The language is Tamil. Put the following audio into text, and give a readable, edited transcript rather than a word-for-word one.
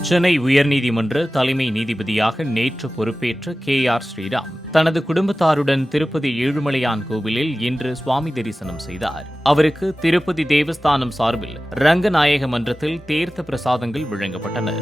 சென்னை உயர்நீதிமன்ற தலைமை நீதிபதியாக நேற்று பொறுப்பேற்ற KR ஸ்ரீராம் தனது குடும்பத்தாருடன் திருப்பதி ஏழுமலையான் கோவிலில் இன்று சுவாமி தரிசனம் செய்தார். அவருக்கு திருப்பதி தேவஸ்தானம் சார்பில் ரங்கநாயக மன்றத்தில் தீர்த்த பிரசாதங்கள் வழங்கப்பட்டன.